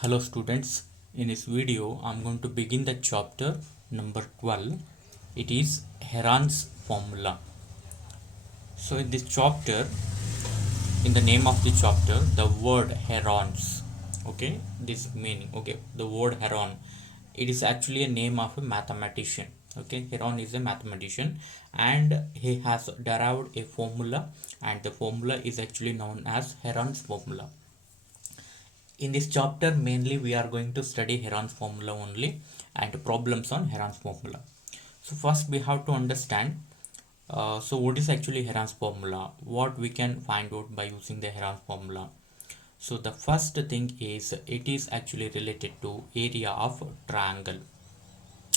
Hello students, in this video I'm going to begin the chapter number 12. It is Heron's formula. So in this chapter, in the name of the chapter, the word Herons, okay, this meaning, okay, the word Heron, it is actually a name of a mathematician. Okay, Heron is a mathematician and he has derived a formula, and the formula is actually known as Heron's formula. In this chapter, mainly we are going to study Heron's formula only and problems on Heron's formula. So first we have to understand, so what is actually Heron's formula? What we can find out by using the Heron's formula? So the first thing is it is actually related to area of triangle.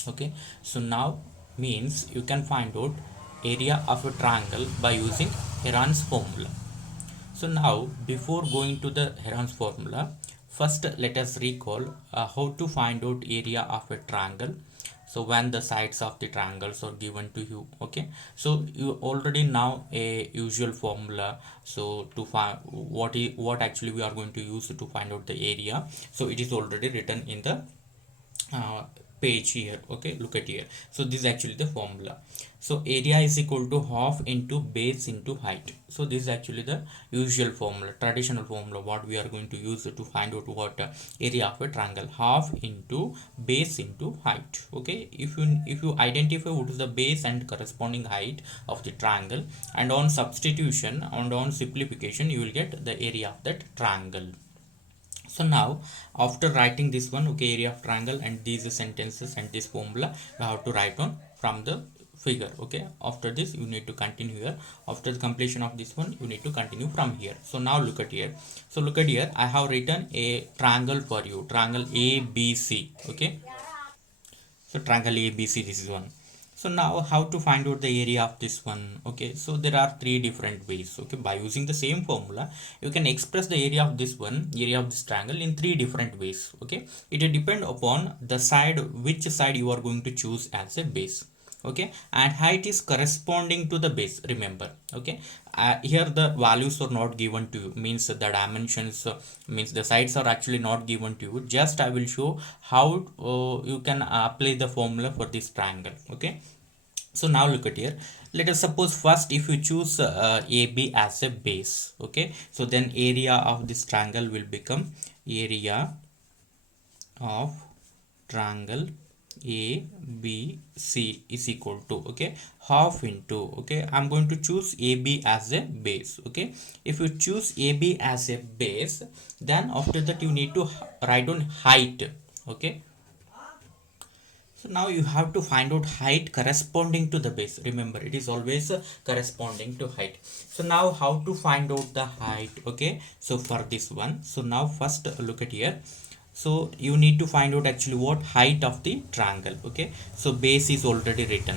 Okay, so now means you can find out area of a triangle by using Heron's formula. So now, before going to the Heron's formula, first let us recall how to find out area of a triangle. So when the sides of the triangles are given to you, okay. So you already know a usual formula. So to find what actually we are going to use to find out the area. So it is already written in the uh, page here. Okay, look at here. So this is actually the formula. So area is equal to half into base into height. So this is actually the usual formula, traditional formula, what we are going to use to find out what area of a triangle. Half into base into height. Okay, if you identify what is the base and corresponding height of the triangle, and on substitution and on simplification, you will get the area of that triangle. So now, after writing this one, okay, area of triangle and these sentences and this formula, you have to write on from the figure. Okay, after this you need to continue here. After the completion of this one, you need to continue from here. So now look at here. So look at here, I have written a triangle for you, triangle ABC. Okay, so triangle ABC, this is one. So now how to find out the area of this one? Okay, so there are three different ways. Okay, by using the same formula, you can express the area of this one, area of this triangle, in three different ways. Okay, it will depend upon the side, which side you are going to choose as a base. Okay, and height is corresponding to the base, remember. Okay, here the values are not given to you, means the dimensions, means the sides are actually not given to you. Just I will show how you can apply the formula for this triangle. Okay, so now look at here. Let us suppose first, if you choose AB as a base, okay, so then area of this triangle will become area of triangle ABC is equal to, okay, half into, okay, I'm going to choose AB as a base. Okay, if you choose AB as a base, then after that you need to write on height. Okay, so now you have to find out height corresponding to the base. Remember, it is always corresponding to height. So now how to find out the height? Okay, so for this one, so now first look at here. So you need to find out actually what height of the triangle. Okay, so base is already written.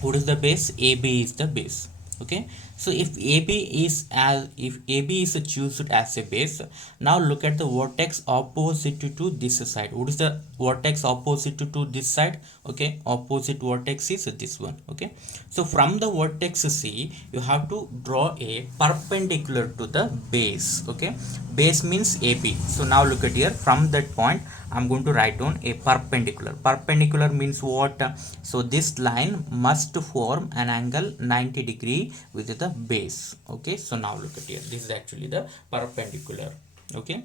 What is the base? AB is the base. Okay, so if AB is chosen as a base, now look at the vertex opposite to this side. What is the vertex opposite to this side? Okay, opposite vertex is this one. Okay, so from the vertex C, you have to draw a perpendicular to the base. Okay, base means AB. So now look at here, from that point I'm going to write down a perpendicular. Perpendicular means what? So this line must form an angle 90 degree with the base. Okay, so now look at here, this is actually the perpendicular. Okay,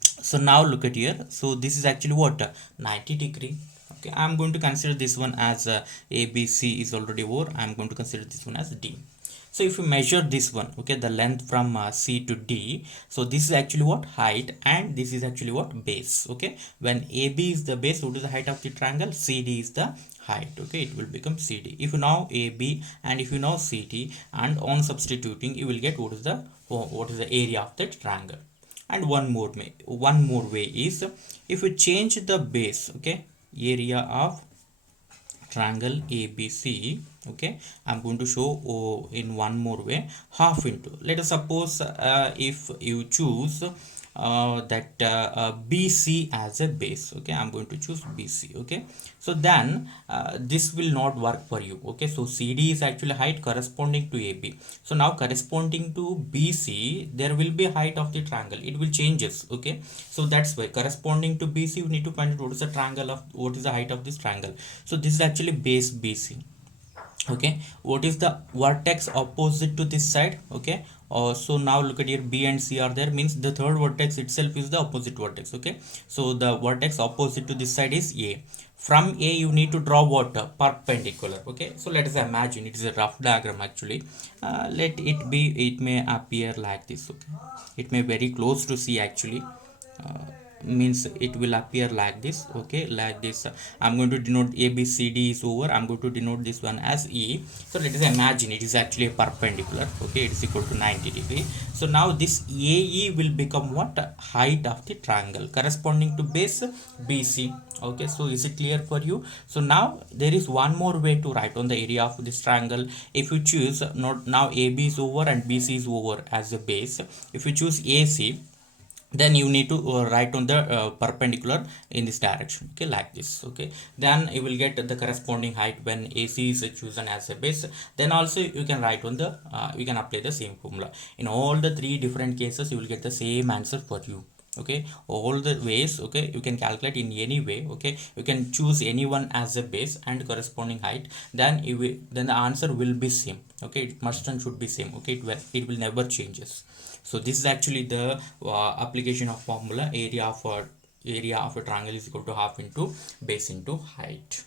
so now look at here, so this is actually what? 90 degree. Okay, I'm going to consider this one as ABC is already over. I'm going to consider this one as D. So if you measure this one, okay, the length from C to D, so this is actually what? Height, and this is actually what? Base. Okay, when AB is the base, what is the height of the triangle? CD is the height. Okay, it will become CD. If you know AB and if you know CD, and on substituting, you will get what is the area of that triangle. And one more way is, if you change the base, okay, area of triangle ABC, okay, I'm going to show in one more way, half into. Let us suppose if you choose BC as a base. Okay, I'm going to choose BC. Okay, so then this will not work for you. Okay, so CD is actually height corresponding to AB. So now corresponding to BC, there will be height of the triangle. It will changes. Okay, so that's why corresponding to BC, you need to find out what is the triangle of what is the height of this triangle. So this is actually base BC. Okay, what is the vertex opposite to this side? Okay, so now look at here, B and C are there, means the third vertex itself is the opposite vertex. Okay, so the vertex opposite to this side is A. From A you need to draw what? Perpendicular. Okay, so let us imagine it is a rough diagram actually. Let it be, it may appear like this. Okay, it may very close to C actually. Means it will appear like this. Okay, like this. I'm going to denote A B C D is over, I'm going to denote this one as E. So let us imagine it is actually a perpendicular. Okay, it is equal to 90 degree. So now this AE will become what? Height of the triangle corresponding to base BC. Okay, so is it clear for you? So now there is one more way to write on the area of this triangle. If you choose, not now AB is over and BC is over as a base, if you choose AC, then you need to write on the perpendicular in this direction. Okay, like this. Okay, then you will get the corresponding height when AC is chosen as a base. Then also you can write on the you can apply the same formula in all the three different cases. You will get the same answer for you. Okay, all the ways. Okay, you can calculate in any way. Okay, you can choose anyone as a base and corresponding height, then you will, then the answer will be same. Okay, it must and should be same. Okay, it will never changes. So this is actually the application of formula. Area of a triangle is equal to half into base into height.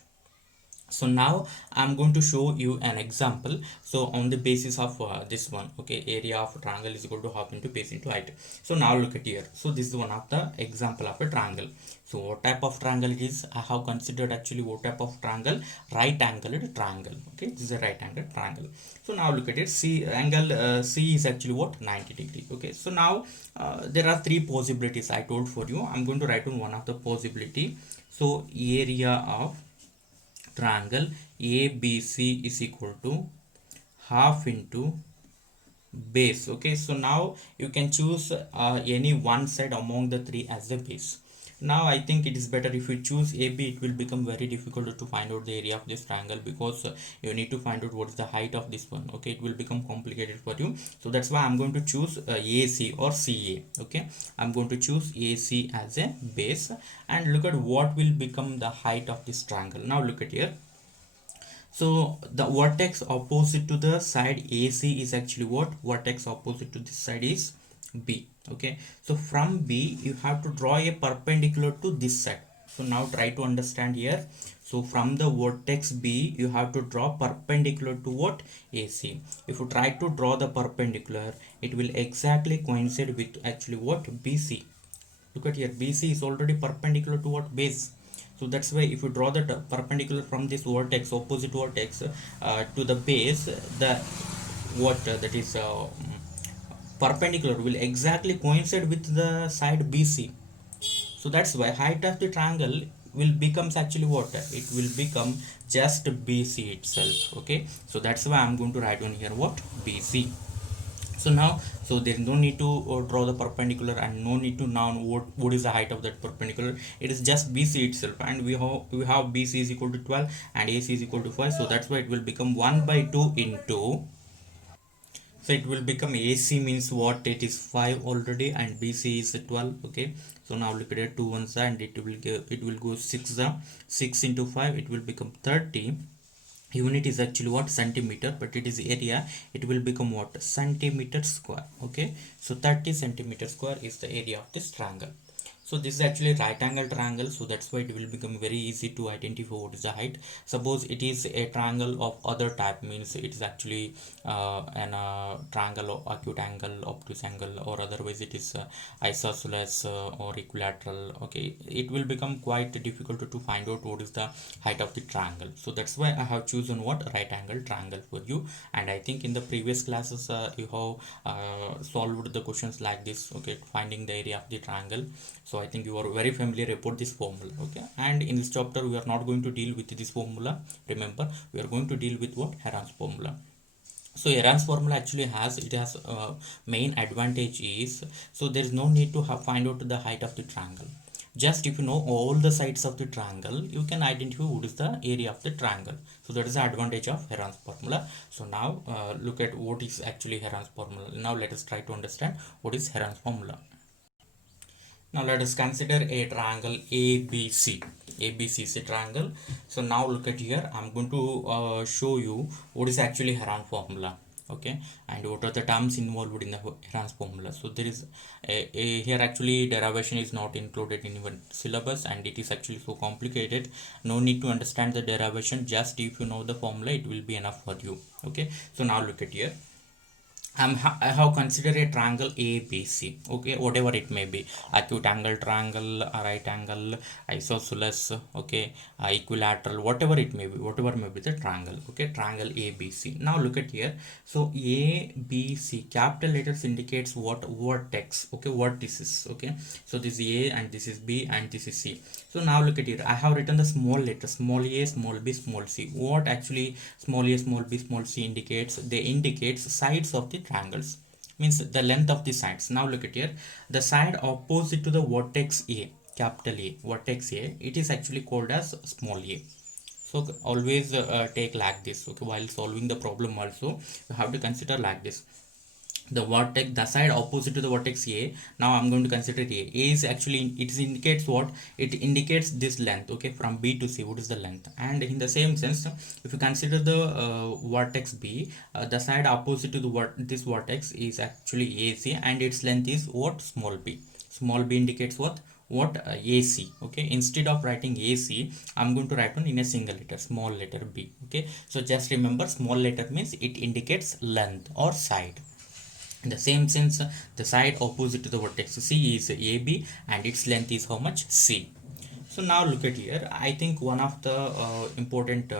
So now I'm going to show you an example. So on the basis of this one, okay, area of a triangle is equal to half into base into height. So now look at here. So this is one of the example of a triangle. So what type of triangle it is? I have considered actually what type of triangle? Right angled triangle. Okay, this is a right angled triangle. So now look at it. C angle C is actually what? 90 degree. Okay, so now there are three possibilities I told for you. I'm going to write on one of the possibility. So area of triangle ABC is equal to half into base. Okay, so now you can choose any one side among the three as a base. Now I think it is better if you choose AB. It will become very difficult to find out the area of this triangle, because you need to find out what is the height of this one. Okay, it will become complicated for you. So that's why I'm going to choose AC or CA. Okay, I'm going to choose AC as a base, and look at what will become the height of this triangle. Now look at here. So the vertex opposite to the side AC is actually what? Vertex opposite to this side is B. Okay, so from B you have to draw a perpendicular to this side. So now try to understand here. So from the vertex B you have to draw perpendicular to what? AC. If you try to draw the perpendicular, it will exactly coincide with actually what? BC. Look at here, BC is already perpendicular to what? Base. So that's why if you draw the perpendicular from this vertex, opposite vertex, to the base, the what that is perpendicular will exactly coincide with the side BC. So that's why height of the triangle will becomes actually what? It will become just BC itself. Okay, so that's why I'm going to write on here what? BC. So now, so there is no need to draw the perpendicular, and no need to now what is the height of that perpendicular. It is just BC itself, and we have BC is equal to 12 and AC is equal to 5. So that's why it will become 1 by 2 into, so it will become AC means what? It is 5 already, and BC is 12. Okay, so now look at it, 2 1 and it will go 6 6 into 5, it will become 30. Unit is actually what? Centimeter, but it is area, it will become what? Centimeter square. Okay, so 30 centimeter square is the area of this triangle. So this is actually right angle triangle, so that's why it will become very easy to identify what is the height. Suppose it is a triangle of other type, means it is actually an triangle or acute angle, obtuse angle, or otherwise it is isosceles or equilateral. Okay, it will become quite difficult to find out what is the height of the triangle. So that's why I have chosen what? Right angle triangle for you. And I think in the previous classes you have solved the questions like this. Okay, finding the area of the triangle. So I think you are very familiar about this formula. Okay, and in this chapter we are not going to deal with this formula. Remember, we are going to deal with what? Heron's formula. So Heron's formula actually has main advantage is, so there is no need to find out the height of the triangle. Just if you know all the sides of the triangle, you can identify what is the area of the triangle. So that is the advantage of Heron's formula. So now look at what is actually Heron's formula. Now let us try to understand what is Heron's formula. Now let us consider a triangle ABC. ABC is a triangle. So now look at here. I'm going to show you what is actually Heron formula. Okay, and what are the terms involved in the Heron's formula. So there is here actually derivation is not included in even syllabus, and it is actually so complicated. No need to understand the derivation. Just if you know the formula, it will be enough for you. Okay, so now look at here. I have considered a triangle ABC, okay, whatever it may be, acute angle triangle, a right angle, isosceles, okay, equilateral, whatever it may be, whatever may be the triangle, okay, triangle ABC. Now look at here. So ABC, capital letters indicates what? Vertex, okay, vertices, okay. So this is A and this is B and this is C. So now look at here. I have written the small letters, small a, small b, small c. What actually small a, small b, small c indicates? They indicates sides of the triangles, means the length of the sides. Now look at here. The side opposite to the vertex A, capital A, vertex A, it is actually called as small a. So always take like this, okay, while solving the problem also you have to consider like this. The vertex, the side opposite to the vertex A, now I'm going to consider A is actually, it indicates what? It indicates this length, okay, from B to C, what is the length. And in the same sense, if you consider the vertex B, the side opposite to the this vertex is actually AC, and its length is what? Small b. Small b indicates what? AC, okay. Instead of writing AC, I'm going to write one in a single letter, small letter b, okay. So just remember, small letter means it indicates length or side. In the same sense, the side opposite to the vertex C is AB, and its length is how much? C. So now look at here. I think one of the important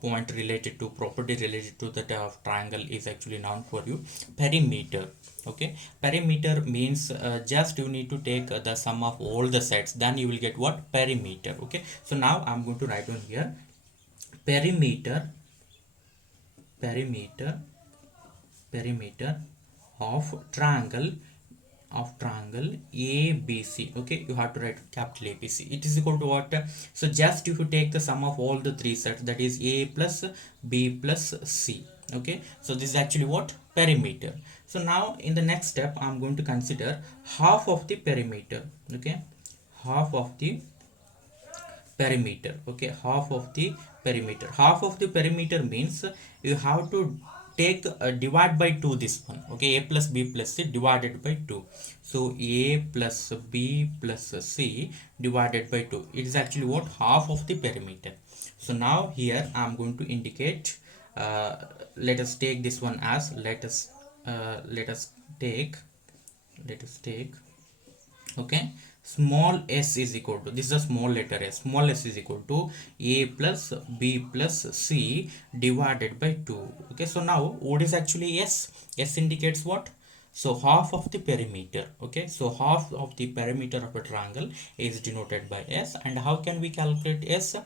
point related to property related to the triangle is actually known for you, perimeter. Okay, perimeter means just you need to take the sum of all the sides, then you will get what? Perimeter. Okay, so now I'm going to write down here perimeter, perimeter, perimeter of triangle ABC. Okay, you have to write capital ABC. It is equal to what? So just if you take the sum of all the three sets, that is A plus B plus C. Okay, so this is actually what? Perimeter. So now in the next step, I'm going to consider half of the perimeter. Okay, half of the perimeter. Okay, half of the perimeter. Half of the perimeter means you have to take divide by 2 this one. Okay, A plus B plus C divided by 2. So A plus B plus C divided by 2, it is actually what? Half of the perimeter. So now here I am going to indicate, let us take this one as, let us take, okay, small s is equal to, this is a small letter s, small s is equal to A plus B plus C divided by 2. Okay, so now what is actually s? S indicates what? So half of the perimeter. Okay, so half of the perimeter of a triangle is denoted by s. And how can we calculate s?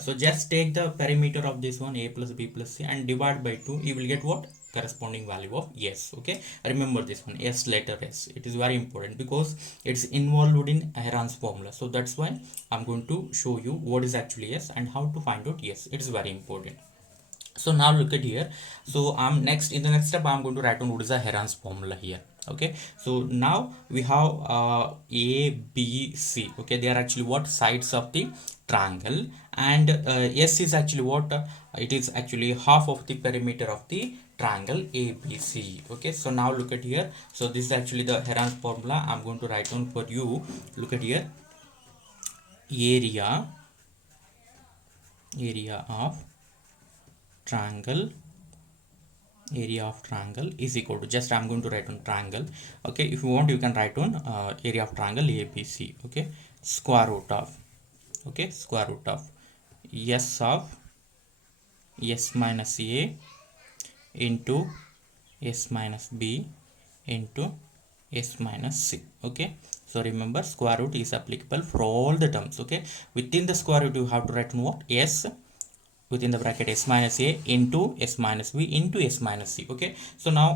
So just take the perimeter of this one, A plus B plus C, and divide by 2. You will get what? Corresponding value of s. Okay, remember this one, s, letter s. It is very important because it's involved in Heron's formula. So that's why I'm going to show you what is actually s and how to find out s. It is very important. So now look at here. So I'm next, in the next step I'm going to write down what is the Heron's formula here. Okay, so now we have A, B, C. Okay, they are actually what? Sides of the triangle, and S is actually what? It is actually half of the perimeter of the triangle ABC. Okay, so now look at here. So this is actually the Heron's formula. I'm going to write down for you. Look at here. Area of triangle, area of triangle is equal to, just I'm going to write on triangle. Okay, if you want you can write on area of triangle ABC. Okay, square root of, okay, square root of s of s minus A into s minus B into s minus C. Okay, so remember, square root is applicable for all the terms. Okay, within the square root you have to write what? S within the bracket s minus a into s minus b into s minus c. Okay, so now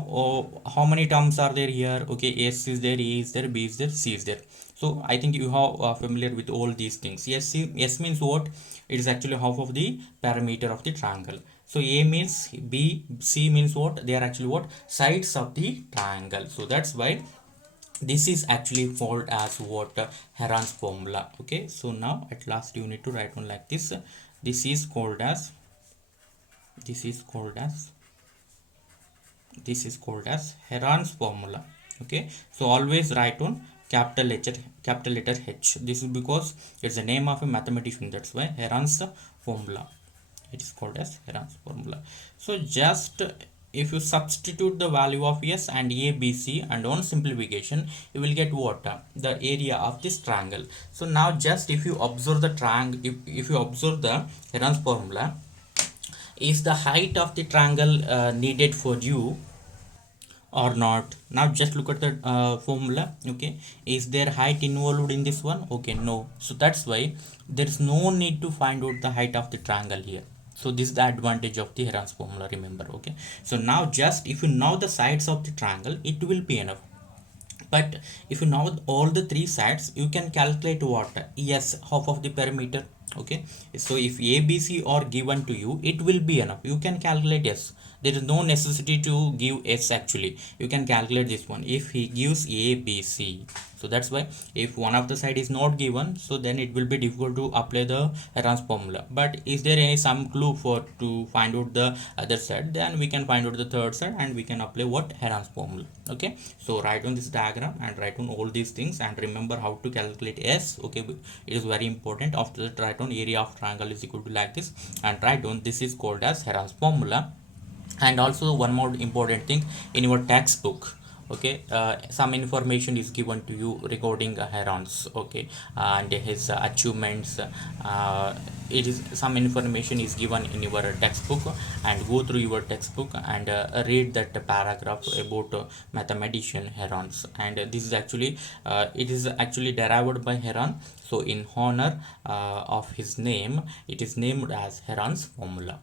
how many terms are there here? Okay, s is there, a is there, b is there, c is there. So I think you have familiar with all these things. Yes, s means what? It is actually half of the parameter of the triangle. So a means b, c means what? They are actually what? Sides of the triangle. So that's why this is actually called as what? Heron's formula. Okay, so now at last you need to write one like this. This is called as this is called as this is called as Heron's formula. Okay, so always write on capital letter H. This is because it's the name of a mathematician. That's why Heron's formula. It is called as Heron's formula. So just if you substitute the value of S and A, B, C, and on simplification, you will get what? The area of this triangle. So now just if you observe the triangle, if you observe the Heron's formula, is the height of the triangle needed for you or not? Now just look at the formula. Okay, is there height involved in this one? Okay, no. So that's why there is no need to find out the height of the triangle here. So this is the advantage of the Heron's formula, remember. Okay, so now just if you know the sides of the triangle, it will be enough. But if you know all the three sides, you can calculate what? Yes, half of the perimeter. Okay, so if a, b, c are given to you, it will be enough. You can calculate s. There is no necessity to give s. Actually, you can calculate this one if he gives a, b, c. So that's why if one of the side is not given, so then it will be difficult to apply the Heron's formula. But is there any some clue for to find out the other side? Then we can find out the third side and we can apply what? Heron's formula. Okay, so write on this diagram and write on all these things and remember how to calculate s. Okay, it is very important. After that, write on area of triangle is equal to like this and write down this is called as Heron's formula. And also one more important thing, in your textbook, okay, some information is given to you regarding Heron's, okay, and his achievements. It is some information is given in your textbook, and go through your textbook and read that paragraph about mathematician Heron's. And this is actually it is actually derived by Heron. So in honor of his name, it is named as Heron's formula.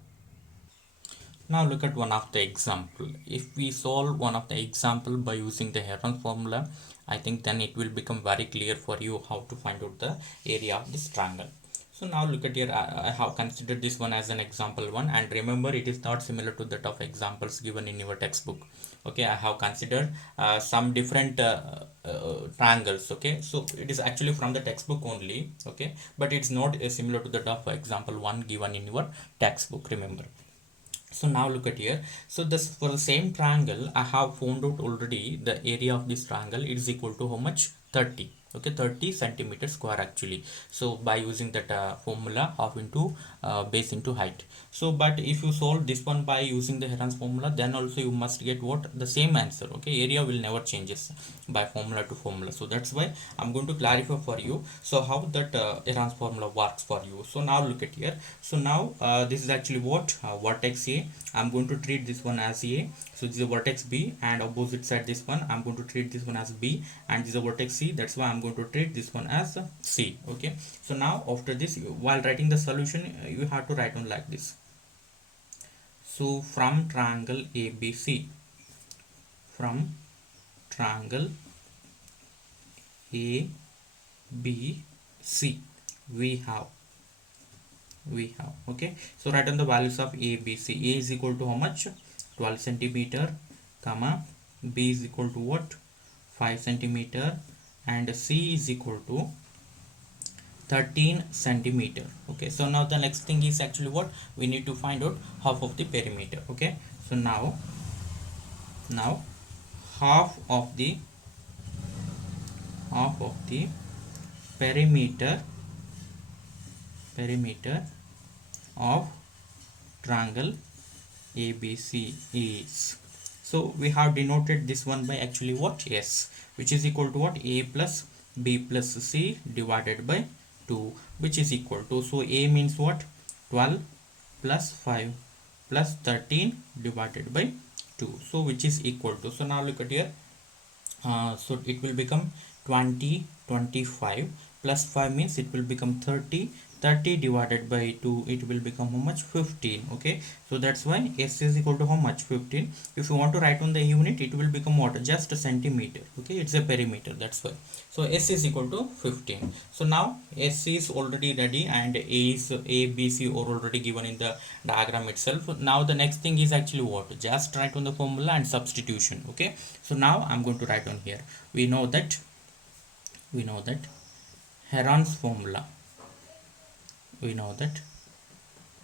Now look at one of the example. If we solve one of the example by using the Heron formula, I think then it will become very clear for you how to find out the area of this triangle. So now look at here, I have considered this one as an example one, and remember it is not similar to that of examples given in your textbook. Okay, I have considered some different triangles. Okay, so it is actually from the textbook only. Okay, but it's not similar to that of example one given in your textbook, remember. So now look at here. So this, for the same triangle, I have found out already the area of this triangle. It is equal to how much? 30. Okay, 30 centimeter square actually. So by using that formula, half into base into height. So but if you solve this one by using the Heron's formula, then also you must get what? The same answer. Okay, area will never changes by formula to formula. So that's why I'm going to clarify for you. So how that Heron's formula works for you. So now look at here. So now this is actually what? Vertex A. I'm going to treat this one as A. So this is a vertex B, and opposite side this one I'm going to treat this one as B, and this is a vertex C. That's why I'm going to treat this one as C. Okay, so now after this, while writing the solution, you have to write on like this. So from triangle ABC, from triangle ABC, we have okay, so write on the values of A, B, C. A is equal to how much? 12 centimeter, comma, B is equal to what? 5 centimeter, and C is equal to 13 centimeter. Okay, so now the next thing is actually what? We need to find out half of the perimeter. Okay, so now half of the perimeter of triangle ABC is, so we have denoted this one by actually what? S, which is equal to what? A plus B plus C divided by 2, which is equal to, so A means what? 12 plus 5 plus 13 divided by 2, so which is equal to, so now look at here, so it will become 20, 25 plus 5 means it will become 30 30 divided by 2, it will become how much? 15. Okay, so that's why S is equal to how much? 15. If you want to write on the unit, it will become what? Just a centimeter. Okay, it's a perimeter, that's why. So S is equal to 15. So now S is already ready, and A, B, C are already given in the diagram itself. Now the next thing is actually what? Just write on the formula and substitution. Okay, so now I'm going to write on here. We know that Heron's formula. We know that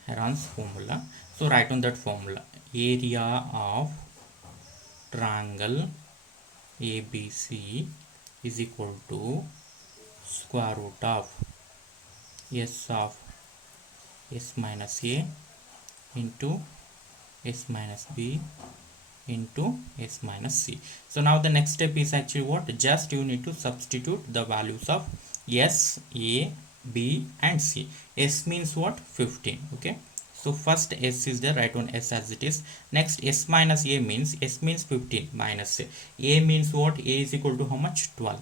Heron's formula. So write on that formula. Area of triangle ABC is equal to square root of S minus A into S minus B into S minus C. So now the next step is actually what? Just you need to substitute the values of S, A, B and C. S means what? 15. Okay, so first S is there, write on S as it is. Next S minus A means, S means 15 minus A means what? A is equal to how much? 12.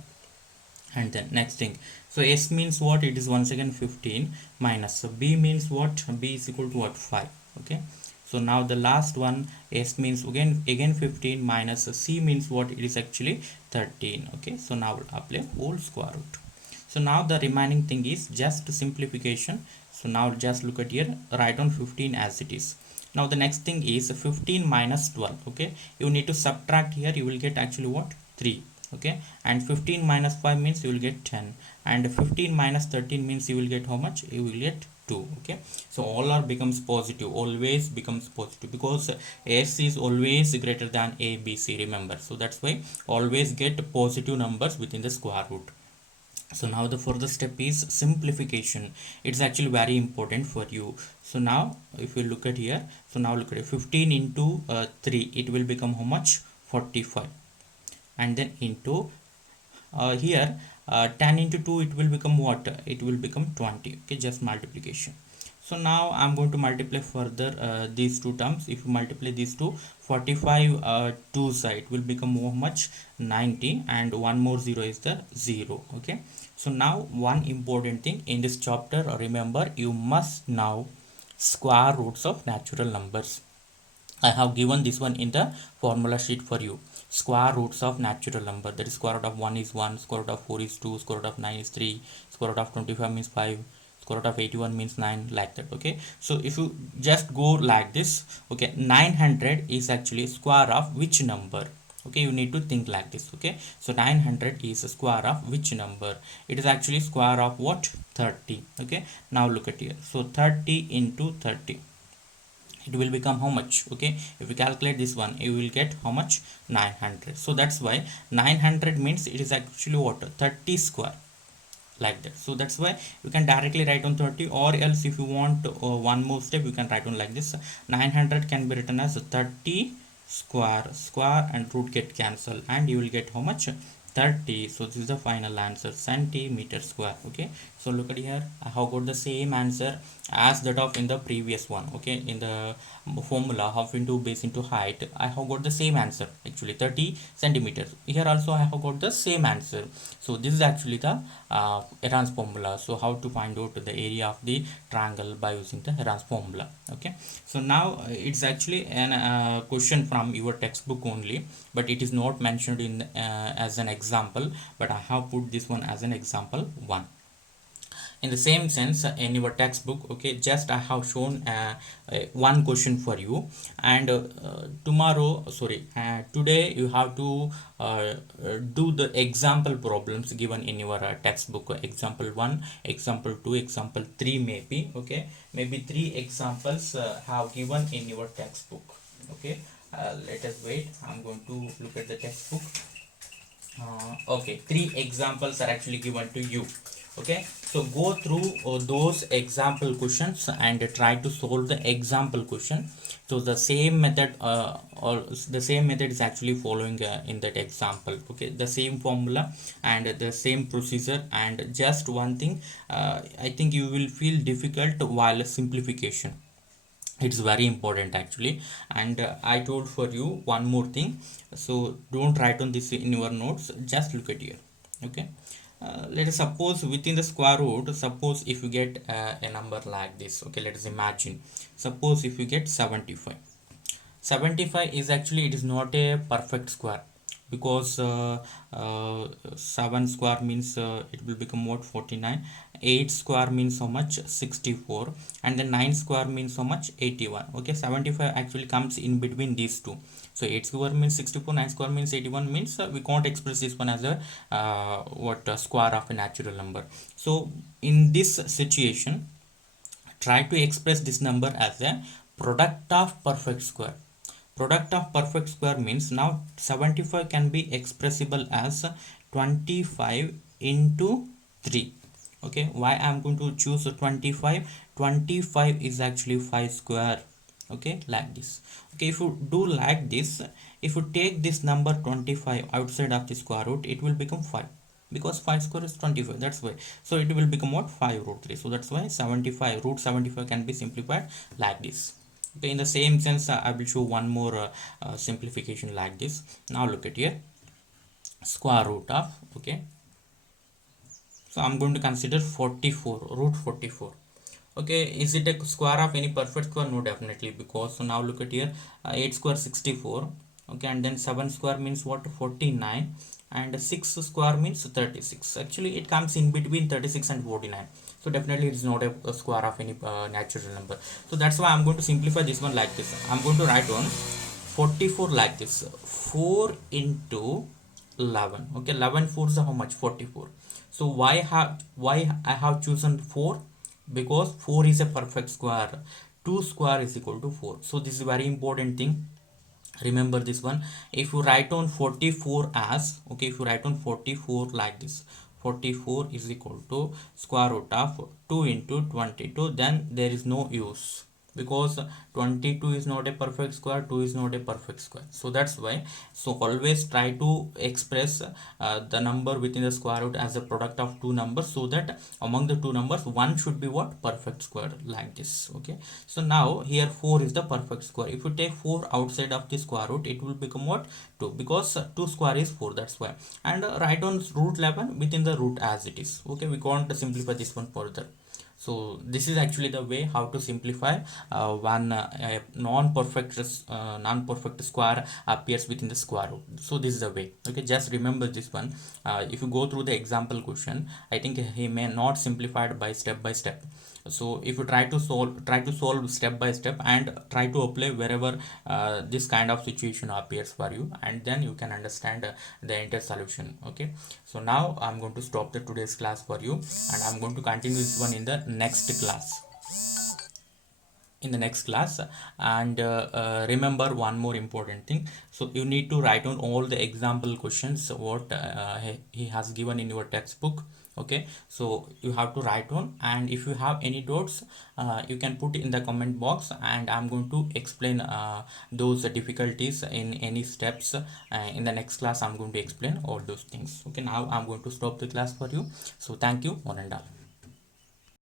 And then next thing, so S means what? It is once again 15 minus B means what? B is equal to what? 5. Okay, so now the last one, S means again 15 minus C means what? It is actually 13. Okay, so now we'll apply whole square root. So now the remaining thing is just simplification. So now just look at here, write on 15 as it is. Now the next thing is 15 minus 12. Okay, you need to subtract here, you will get actually what? 3. Okay, and 15 minus 5 means you will get 10, and 15 minus 13 means you will get how much? You will get 2. Okay, so all are becomes positive, always becomes positive, because S is always greater than A, B, C, remember. So that's why always get positive numbers within the square root. So now the further step is simplification. It's actually very important for you. So now if you look at here, so now look at it, 15 into 3, it will become how much? 45. And then into here 10 into 2, it will become what? It will become 20. Okay, just multiplication. So now I'm going to multiply further these two terms. If you multiply these two, 45 two side will become how much? 90, and one more 0 is the 0. Okay, so now one important thing in this chapter, remember, you must now square roots of natural numbers. I have given this one in the formula sheet for you. Square roots of natural number, that is square root of 1 is 1, square root of 4 is 2, square root of 9 is 3, square root of 25 means 5, square root of 81 means 9, like that. Okay, so if you just go like this, okay, 900 is actually square of which number? Okay, you need to think like this. Okay, so 900 is a square of which number? It is actually square of what? 30. Okay, now look at here, so 30 into 30, it will become how much? Okay, if you calculate this one, you will get how much? 900. So that's why 900 means it is actually what? 30 square, like that. So that's why you can directly write on 30, or else if you want one more step, you can write on like this. 900 can be written as 30 square and root get cancelled, and you will get how much? 30. So this is the final answer, centimeter square. Okay, so look at here, I have got the same answer as that of in the previous one. Okay, in the formula half into base into height, I have got the same answer, actually 30 centimeters. Here also I have got the same answer. So this is actually the Heron's formula. So how to find out the area of the triangle by using the Heron's formula. Okay, so now it's actually an question from your textbook only, but it is not mentioned in as an example, but I have put this one as an example one. In the same sense, in your textbook, okay, just I have shown one question for you, and today you have to do the example problems given in your textbook. Example 1, example 2, example 3, maybe. Okay, maybe 3 examples have given in your textbook. Okay, let us wait, I'm going to look at the textbook. Okay, 3 examples are actually given to you. Okay, so go through those example questions and try to solve the example question. So the same method or the same method is actually following in that example. Okay, the same formula and the same procedure, and just one thing, I think you will feel difficult while simplification. It's very important actually. And I told for you one more thing, so don't write on this in your notes, just look at here. Okay, let us suppose within the square root, suppose if you get a number like this. Okay, let us imagine, suppose if you get 75. 75 is actually, it is not a perfect square, because 7 square means it will become what, 49. 8 square means how much, 64. And then 9 square means how much, 81. Okay, 75 actually comes in between these two. So 8 square means 64, 9 square means 81, means we can't express this one as a square of a natural number. So in this situation, try to express this number as a product of perfect square. Product of perfect square means now 75 can be expressible as 25 into 3. Okay, why I'm going to choose 25? 25 is actually 5 square. Okay, like this. Okay, if you do like this, if you take this number 25 outside of the square root, it will become 5, because 5 square is 25. That's why. So it will become what, 5 root 3. So that's why 75, root 75 can be simplified like this. Okay, in the same sense, I will show one more simplification like this. Now look at here, square root of, okay, so I'm going to consider 44, root 44. Okay, is it a square of any perfect square? No, definitely, because so now look at here, 8 square 64. Okay, and then 7 square means what, 49. And 6 square means 36. Actually it comes in between 36 and 49. So definitely it is not a square of any natural number. So that's why I'm going to simplify this one like this. I'm going to write on 44 like this, 4 into 11. Okay, 11 fours are how much, 44. So why I have chosen 4? Because 4 is a perfect square. 2 square is equal to 4. So this is a very important thing. Remember this one. If you write on 44 as, okay, if you write on 44 like this, 44 is equal to square root of 2 into 22, then there is no use, because 22 is not a perfect square, 2 is not a perfect square. So that's why, so always try to express the number within the square root as a product of two numbers, so that among the two numbers one should be what, perfect square, like this. Okay, so now here 4 is the perfect square. If you take 4 outside of the square root, it will become what, 2, because 2 square is 4. That's why. And write on root 11 within the root as it is. Okay, we can't simplify this one further. So this is actually the way how to simplify one non-perfect square appears within the square root. So this is the way. Okay, just remember this one. If you go through the example question, I think he may not simplify it by step. So if you try to solve step by step, and try to apply wherever this kind of situation appears for you, and then you can understand the entire solution. Okay, so now I'm going to stop the today's class for you, and I'm going to continue this one in the next class. And remember one more important thing. So you need to write down all the example questions what he has given in your textbook. Okay, so you have to write down, and if you have any doubts, you can put in the comment box, and I'm going to explain those difficulties in any steps. In the next class I'm going to explain all those things. Okay, now I'm going to stop the class for you. So thank you, one and all.